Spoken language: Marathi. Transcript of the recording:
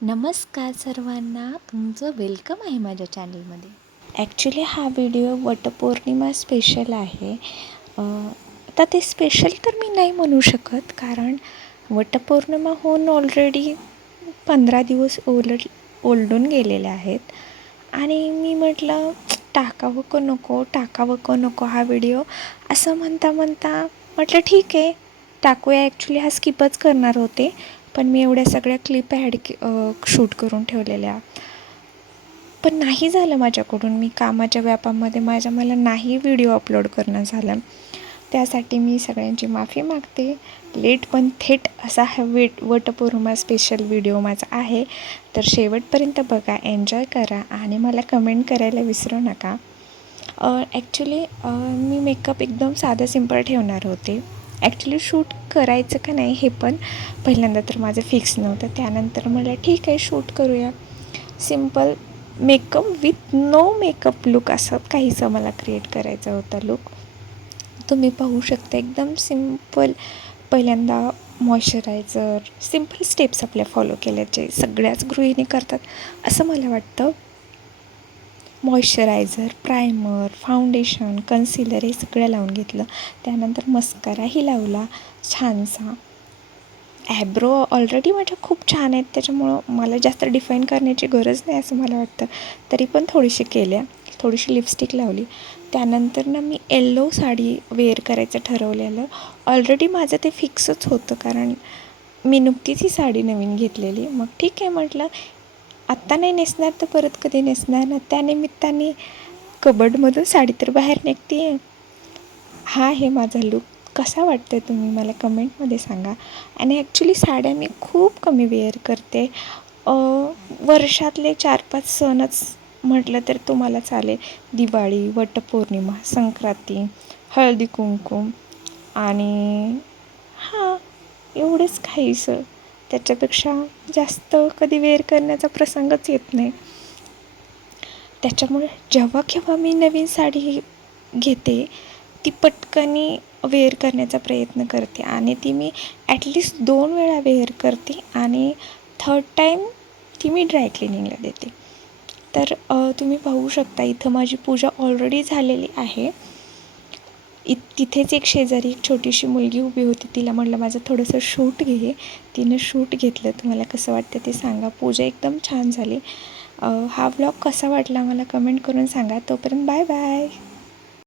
नमस्कार सर्वांना, तुमचं वेलकम आहे माझ्या चॅनलमध्ये. ॲक्च्युली हा व्हिडिओ वटपौर्णिमा स्पेशल आहे. आता ते स्पेशल तर मी नाही म्हणू शकत, कारण वटपौर्णिमा होऊन ऑलरेडी 15 दिवस ओलडून गेलेले आहेत. आणि मी म्हटलं टाकावं का नको हा व्हिडिओ, असं म्हणता म्हणता म्हटलं ठीक आहे टाकूया. ॲक्च्युली हा स्किपच करणार होते, पण मी एवढ्या सगळ्या क्लिप शूट करून ठेवलेल्या, पण नाही झालं माझ्याकडून. मी कामाच्या व्यापामध्ये मला नाही व्हिडिओ अपलोड करणं झालं. त्यासाठी मी सगळ्यांची माफी मागते. लेट पण थेट असा हा वटपौर्णिमा स्पेशल व्हिडिओ माझा आहे. तर शेवटपर्यंत बघा, एन्जॉय करा आणि मला कमेंट करायला विसरू नका. ॲक्च्युली मी मेकअप एकदम साधं सिंपल ठेवणार होते. ॲक्च्युली शूट करायचं का नाही हे पण पहिल्यांदा तर माझं फिक्स नव्हतं. त्यानंतर मला ठीक आहे शूट करूया. Simple makeup with no makeup look असं काहीसं मला क्रिएट करायचा होता लुक. तुम्ही पाहू शकता एकदम सिम्पल. पहिल्यांदा मॉइश्चरायझर, सिम्पल स्टेप्स आपल्या फॉलो केल्याचे सगळ्याच गृहिणी करतात असं मला वाटतं. मॉइश्चरायझर, प्रायमर, फाउंडेशन, कन्सिलर हे सगळं लावून घेतलं. त्यानंतर मस्काराही लावला छानसा. ॲब्रो ऑलरेडी माझ्या खूप छान आहेत, त्याच्यामुळं मला जास्त डिफाईन करण्याची गरज नाही असं मला वाटतं. तरी पण थोडीशी थोडीशी लिपस्टिक लावली. त्यानंतर मी येल्लो साडी वेअर करायचं ठरवलेलं. ऑलरेडी माझं ते फिक्सच होतं, कारण मी नुकतीच ही साडी नवीन घेतलेली. मग ठीक आहे म्हटलं, आत्ता नाही नेसणार तर परत कधी नेसणार ना. त्यानिमित्ताने कबर्डमधून साडी तर बाहेर निघते आहे. हा आहे माझा लूक. कसा वाटतं आहे तुम्ही मला कमेंटमध्ये सांगा. आणि ॲक्च्युली साड्या मी खूप कमी वेअर करते. वर्षातले 4-5 सणच म्हटलं तर तुम्हाला चालेल. दिवाळी, वटपौर्णिमा, संक्रांती, हळदी कुंकू आणि हां, एवढंच काहीसं. त्याच्यापेक्षा जास्त कधी वेअर करण्याचा प्रसंगच येत नाही. त्याच्यामुळे जेव्हा केव्हा मी नवीन साडी घेते, ती पटकनी वेअर करण्याचा प्रयत्न करते आणि ती मी ॲटलिस्ट 2 वेळा वेअर करते आणि थर्ड टाईम ती मी ड्राय क्लिनिंगला देते. तर तुम्ही पाहू शकता इथं माझी पूजा ऑलरेडी झालेली आहे. तिथेच एक शेजारी एक छोटीशी मुलगी उभी होती. तिला म्हटलं माझं थोडंसं शूट घे. तिनं शूट घेतलं. तुम्हाला कसं वाटतं ते सांगा. पूजा एकदम छान झाली. हा व्लॉग कसा वाटला मला कमेंट करून सांगा. तोपर्यंत बाय बाय.